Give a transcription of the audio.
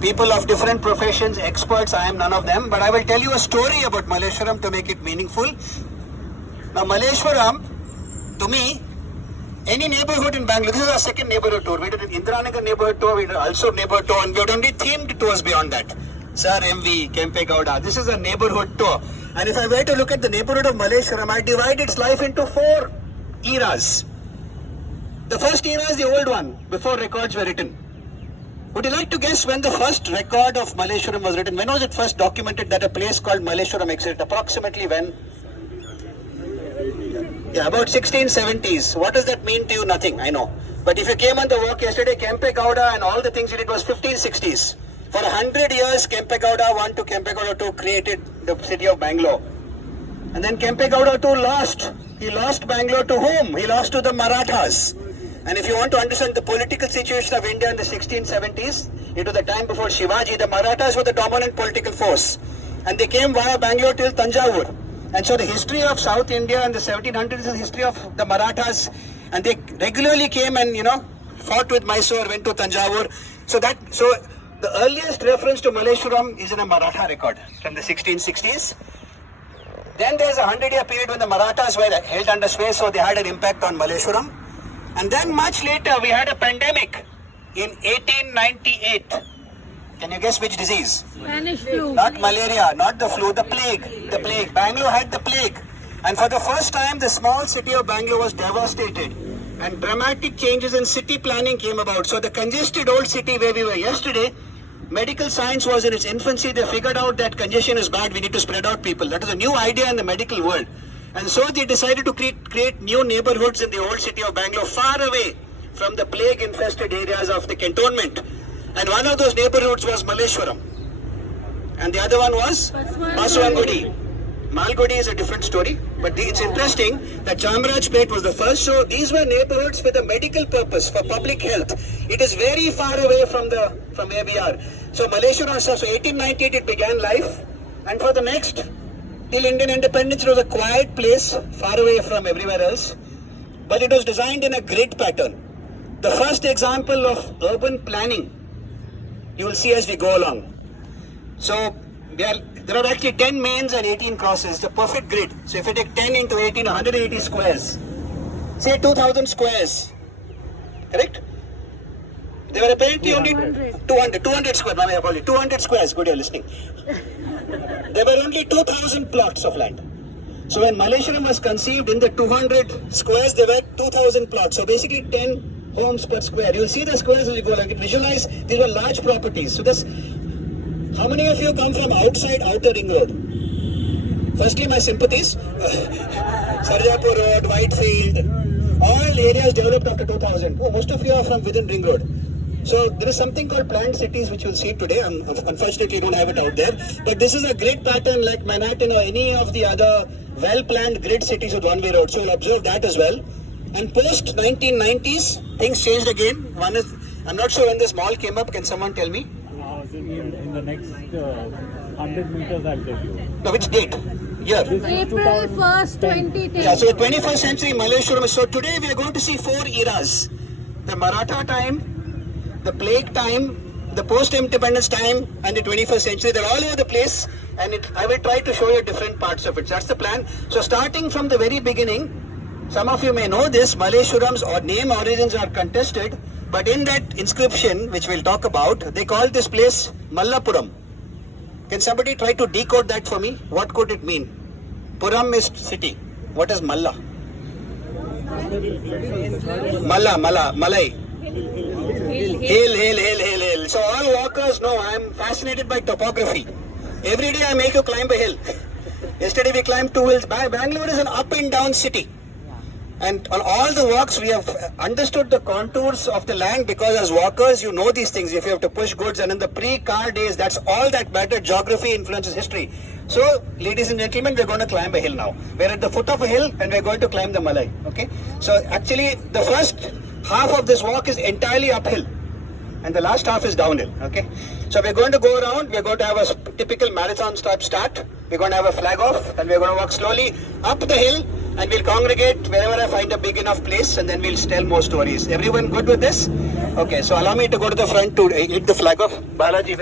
people of different professions, experts. I am none of them, but I will tell you a story about Malleswaram to make it meaningful. Now, Malleswaram, to me, any neighborhood in Bangalore, this is our second neighborhood tour. We did an Indiranagar neighborhood tour, we did also neighborhood tour, and we had only themed tours beyond that. Sir MV, Kempegowda. This is a neighborhood tour. And if I were to look at the neighborhood of Malleswaram, I divide its life into 4 eras. The first era is the old one, before records were written. Would you like to guess when the first record of Malleswaram was written? When was it first documented that a place called Malleswaram existed? Approximately when? Yeah, about 1670s. What does that mean to you? Nothing, I know. But if you came on the walk yesterday, Kempegowda and all the things he did was 1560s. For 100 years, Kempegowda 1 to Kempegowda 2 created the city of Bangalore. And then Kempegowda 2 lost. He lost Bangalore to whom? He lost to the Marathas. And if you want to understand the political situation of India in the 1670s, it was the time before Shivaji, the Marathas were the dominant political force. And they came via Bangalore till Tanjavur. And so the history of South India in the 1700s is the history of the Marathas. And they regularly came and, fought with Mysore, went to Tanjavur. So the earliest reference to Malleswaram is in a Maratha record from the 1660s. Then there's a 100-year period when the Marathas were held under sway, so they had an impact on Malleswaram. And then much later, we had a pandemic in 1898. Can you guess which disease? Spanish flu. Not malaria, not the flu, the plague. The plague. Bangalore had the plague. And for the first time, the small city of Bangalore was devastated. And dramatic changes in city planning came about. So the congested old city where we were yesterday, medical science was in its infancy. They figured out that congestion is bad. We need to spread out people. That is a new idea in the medical world. And so they decided to create new neighborhoods in the old city of Bangalore, far away from the plague-infested areas of the cantonment. And one of those neighborhoods was Malleswaram. And the other one was Baswangudi. Malgudi is a different story, but it's interesting that Chamarajpet was the first. So these were neighborhoods for the medical purpose, for public health. It is very far away from where we are. So Malleswaram, so 1898 it began life, and for the next, till Indian independence, it was a quiet place, far away from everywhere else. But it was designed in a grid pattern. The first example of urban planning, you will see as we go along. So there are actually 10 mains and 18 crosses, the perfect grid. So if you take 10 into 18, 180 squares. Say 2000 squares. Correct? There were apparently only 200 squares. My apology. 200 squares. Good, you're listening. There were only 2000 plots of land. So when Malleswaram was conceived, in the 200 squares, there were 2000 plots. So basically 10 homes per square. You will see the squares as you go. Like visualize, these were large properties. So this. How many of you come from outside Outer Ring Road? Firstly, my sympathies. Sarjapur Road, Whitefield, all areas developed after 2000. Oh, most of you are from within Ring Road. So there is something called planned cities which you'll see today. Unfortunately, you don't have it out there. But this is a grid pattern like Manhattan or any of the other well-planned grid cities with one-way road. So you'll observe that as well. And post 1990s, things changed again. One is, I'm not sure when this mall came up. Can someone tell me? In the next 100 meters, I'll tell you. No, which date? Year? April 1st, 2010. Yeah, so the 21st century Malleswaram. So today we are going to see 4 eras. The Maratha time, the plague time, the post-independence time, and the 21st century. They're all over the place, and I will try to show you different parts of it. So that's the plan. So starting from the very beginning, some of you may know this, Malleswaram's name origins are contested. But in that inscription, which we'll talk about, they called this place Mallapuram. Can somebody try to decode that for me? What could it mean? Puram is city. What is Malla? Malai. Hill. So all walkers know I am fascinated by topography. Every day I make you climb a hill. Yesterday we climbed 2 hills. Bangalore is an up and down city. And on all the walks, we have understood the contours of the land because as walkers, you know these things. If you have to push goods, and in the pre-car days, that's all that mattered. Geography influences history. So, ladies and gentlemen, we're going to climb a hill now. We're at the foot of a hill and we're going to climb the Malai. Okay? So, actually, the first half of this walk is entirely uphill. And the last half is downhill. Okay? So, we're going to go around. We're going to have a typical marathon start. We're going to have a flag off and we're going to walk slowly up the hill. And we'll congregate wherever I find a big enough place, and then we'll tell more stories. Everyone good with this? Okay, so allow me to go to the front to hit the flag of Balaji.